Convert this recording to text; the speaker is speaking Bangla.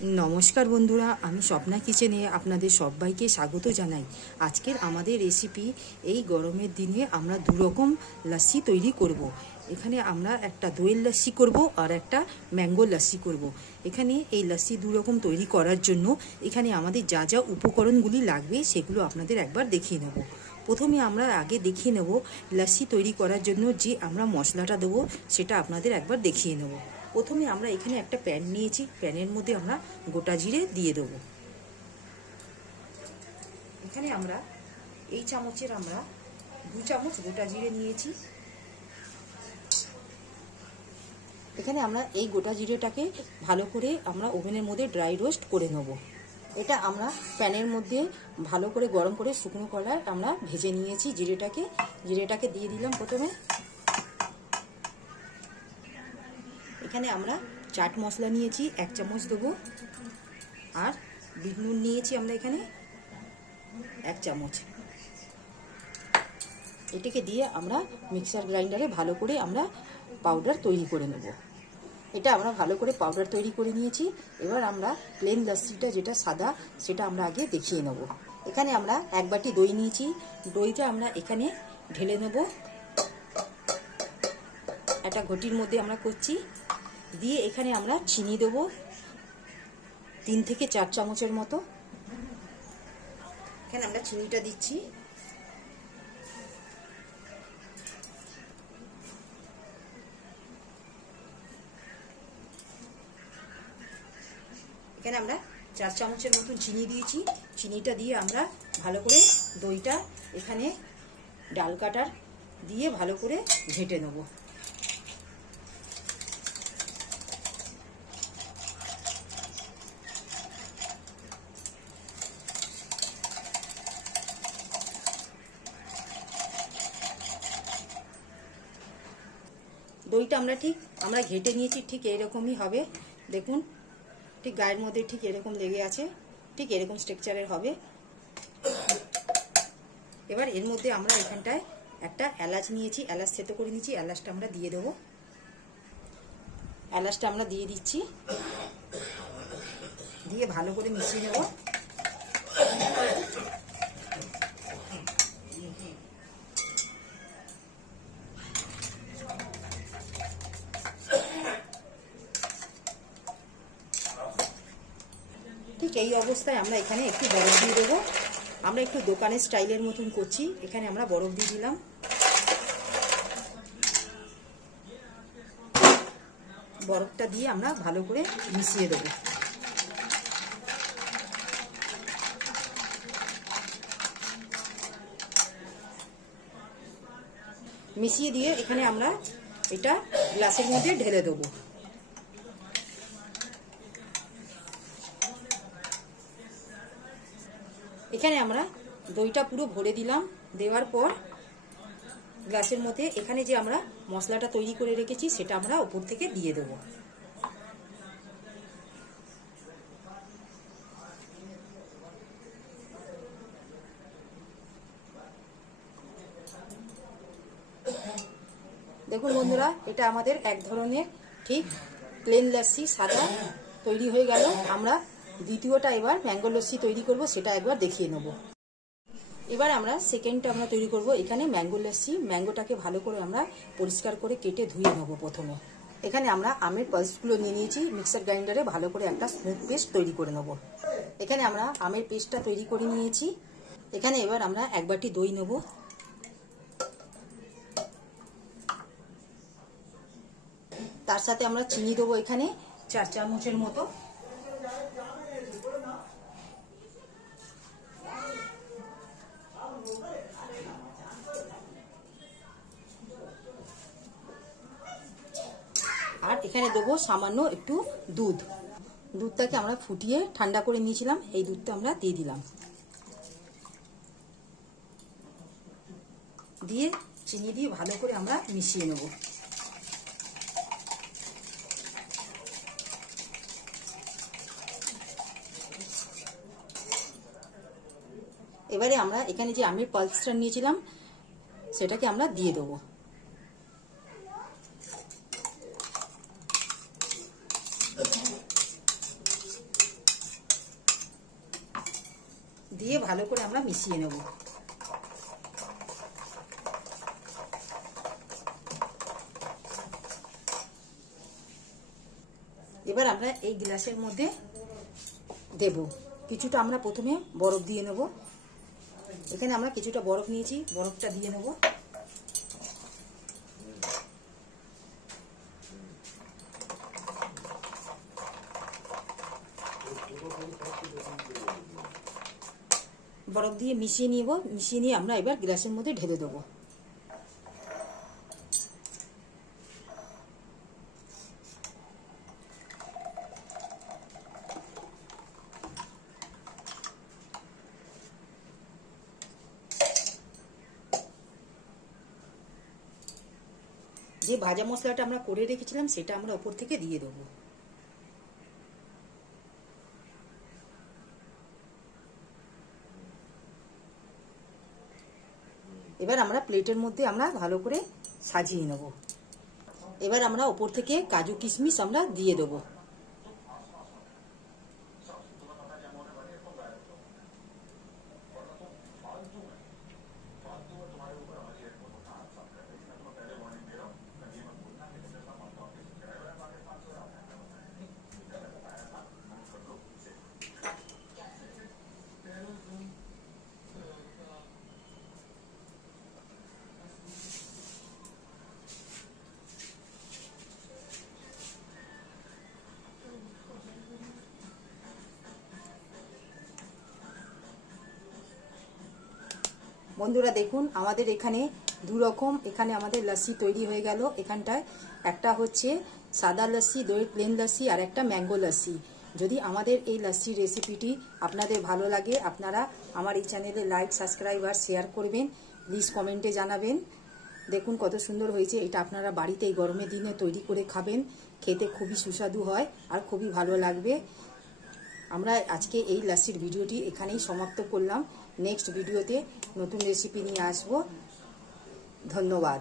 नमस्कार बंधुरा आमी स्वप्ना किचेने आपनादेर सबाइके स्वागत जानाई। आजकेर आमादेर रेसिपि এই গরমের দিনে আমরা দু রকম লস্যি তৈরি করব। এখানে আমরা একটা দইয়ের লস্যি করব আর একটা ম্যাঙ্গো লস্যি করব। এখানে এই লস্যি দু রকম তৈরি করার জন্য এখানে আমাদের যা যা উপকরণগুলি লাগবে সেগুলো আপনাদের একবার দেখিয়ে নেব। প্রথমে আমরা আগে দেখিয়ে নেব লস্যি তৈরি করার জন্য যে আমরা মশলাটা দেব সেটা আপনাদের একবার দেখিয়ে নেব। প্রথমে আমরা এখানে একটা প্যান নিয়েছি, প্যানের মধ্যে আমরা গোটা জিরে দিয়ে দেব। এখানে আমরা এই চামচের আমরা 2 চামচ গোটা জিরে নিয়েছি। এখানে আমরা এই গোটা জিরেটাকে ভালো করে আমরা ওভেনের মধ্যে ড্রাই রোস্ট করে নেব। এটা আমরা প্যানের মধ্যে ভালো করে গরম করে শুকনো কড়ায় আমরা ভেজে নিয়েছি জিরেটাকে দিয়ে দিলাম প্রথমে। এখানে আমরা চাট মশলা নিয়েছি 1 চামচ দেবো, আর বিট নুন নিয়েছি আমরা এখানে 1 চামচ। এটাকে দিয়ে আমরা মিক্সার গ্রাইন্ডারে ভালো করে আমরা পাউডার তৈরি করে নেব। এটা আমরা ভালো করে পাউডার তৈরি করে নিয়েছি। এবার আমরা প্লেন লস্যিটা যেটা সাদা সেটা আমরা আগে দেখিয়ে নেব। এখানে আমরা 1 বাটি দই নিয়েছি, দইটা আমরা এখানে ঢেলে নেব। একটা ঘটির মধ্যে আমরা করছি, দিয়ে এখানে আমরা চিনি দেব 3 থেকে 4 চামচের মতো। এখানে আমরা চিনিটা দিচ্ছি। এখানে আমরা 4 চামচের মতো চিনি দিয়েছি। চিনিটা দিয়ে আমরা ভালো করে দইটা এখানে ডাল কাটার দিয়ে ভালো করে ঘেটে নেব। দইটা আমরা ঘেটে নিয়েছি, ঠিক এরকমই হবে। দেখুন ঠিক গায়ের মধ্যে ঠিক এরকম লেগে আছে, ঠিক এরকম স্ট্রাকচারের হবে। এবার এর মধ্যে আমরা এখানটায় একটা এলাচ নিয়েছি, এলাচ থেতো করে নিয়েছি, এলাচটা আমরা দিয়ে দেবো। এলাচটা আমরা দিয়ে দিচ্ছি, দিয়ে ভালো করে মিশিয়ে নেব। ঠিক এই অবস্থায় আমরা এখানে একটু বরফ দিয়ে দেবো। আমরা একটু দোকানের স্টাইলের মতন করছি, এখানে আমরা বরফ দিয়ে দিলাম। বরফটা দিয়ে আমরা ভালো করে মিশিয়ে দেবো। মিশিয়ে দিয়ে এখানে আমরা এটা গ্লাসের মধ্যে ঢেলে দেবো। এখানে আমরা দইটা পুরো ভরে দিলাম। দেওয়ার পর গ্লাসের মধ্যে এখানে যে আমরা মশলাটা তৈরি করে রেখেছি সেটা আমরা উপর থেকে দিয়ে দেব। দেখুন বন্ধুরা, এটা আমাদের এক ধরনের ঠিক প্লেন লস্যি সাদা তৈরি হয়ে গেল। আমরা দ্বিতীয়টা এবার ম্যাঙ্গো লস্যি তৈরি করব, সেটা একবার দেখিয়ে নেব। এবার আমরা সেকেন্ডটা আমরা তৈরি করব। এখানে ম্যাঙ্গো লস্যি, ম্যাঙ্গোটাকে ভালো করে আমরা পরিষ্কার করে কেটে ধুয়ে নেব। প্রথমে এখানে আমরা আমের পাল্পসগুলো নিয়ে নিয়েছি, মিক্সার গ্রাইন্ডারে ভালো করে একটা স্মুথ পেস্ট তৈরি করে নেব। এখানে আমরা আমের পেস্টটা তৈরি করে নিয়েছি। এখানে এবার আমরা 1 বাটি দই নেব। তার সাথে আমরা চিনি দেবো এখানে 4 চামচের মতো। আর এখানে দেবো সামান্য একটু দুধটাকে আমরা ফুটিয়ে ঠান্ডা করে নিয়েছিলাম, এই দুধটা আমরা দিয়ে দিলাম। দিয়ে চিনি দিয়ে ভালো করে আমরা মিশিয়ে নেব। এবারে আমরা এখানে যে আমের পাল্পসটা নিয়েছিলাম সেটাকে আমরা দিয়ে দেবো। দিয়ে ভালো করে আমরা মিশিয়ে নেব। এবার আমরা এই গ্লাসের মধ্যে দেব। কিছুটা আমরা প্রথমে বরফ দিয়ে নেব। এখানে আমরা কিছুটা বরফ নিয়েছি, বরফটা দিয়ে নেব। বরফ দিয়ে মিশিয়ে নিব। মিশিয়ে নিয়ে আমরা এবার গ্লাসের মধ্যে ঢেলে দেবো। যে ভাজা মশলাটা আমরা করে রেখেছিলাম সেটা আমরা উপর থেকে দিয়ে দেবো। এবার আমরা প্লেটের মধ্যে আমরা ভালো করে সাজিয়ে নেব। এবার আমরা উপর থেকে কাজু কিশমিশ আমরা দিয়ে দেবো। বন্ধুরা দেখুন, আমাদের এখানে দু রকম এখানে আমাদের লস্যি তৈরি হয়ে গেল। এখানটায় একটা হচ্ছে সাদা লস্যি, দইয়ের প্লেন লস্যি, আর একটা ম্যাঙ্গো লস্যি। যদি আমাদের এই লস্যির রেসিপিটি আপনাদের ভালো লাগে, আপনারা আমার এই চ্যানেলে লাইক, সাবস্ক্রাইব আর শেয়ার করবেন। প্লিজ কমেন্টে জানাবেন। দেখুন কত সুন্দর হয়েছে। এটা আপনারা বাড়িতে এই গরমের দিনে তৈরি করে খাবেন। খেতে খুবই সুস্বাদু হয় আর খুবই ভালো লাগবে। আমরা আজকে এই লস্যির ভিডিওটি এখানেই সমাপ্ত করলাম। নেক্সট ভিডিওতে নতুন রেসিপি নিয়ে আসবো। ধন্যবাদ।